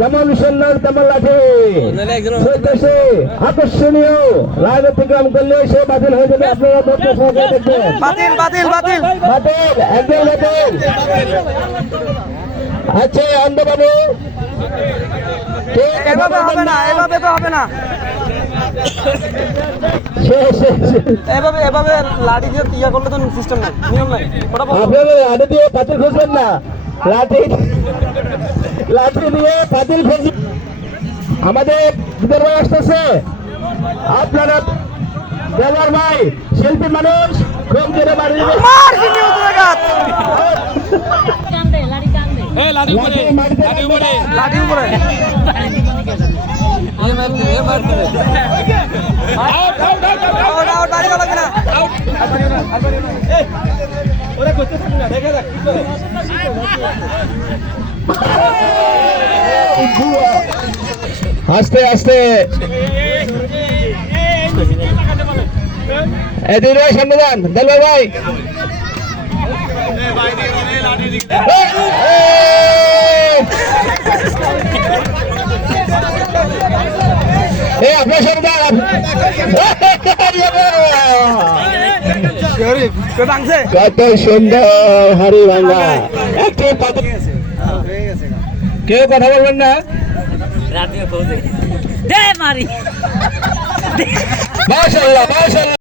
যেমন সুন্দর তেমন লাঠি চলতেছে আকর্ষণীয় রায় অতিক্রম করলে সে বাতিল হয়ে যাবে। আপনারা দেখবেন বাতিল বাতিল বাতিল বাতিল একদম বাতিল। আচ্ছা অন্ধবাবু এভাবে হবে না, এভাবে তো হবে না, এভাবে এভাবে লাঠি দিয়ে ইয়া করলে তো সিস্টেম নাই, নিয়ম নাই। আপনারা লাঠি দিয়ে বাতিল খুঁজবেন না, লাঠি লাঠি দিয়ে বাতিল খুঁজবেন। আমাদের বিদর্ভ আসতেছে, আপনারা দেওয়ার ভাই শিল্পী মানুষ কম করে বাড়ি লাঠি উপরে আস্তে আস্তে এদিকে সামনে যান দেলোয়ার ভাই। আপনার সামনে যান কত সুন্দর হাড়ি ভাঙা। কেউ কথা বলবেন না, মাশাআল্লাহ মাশাআল্লাহ।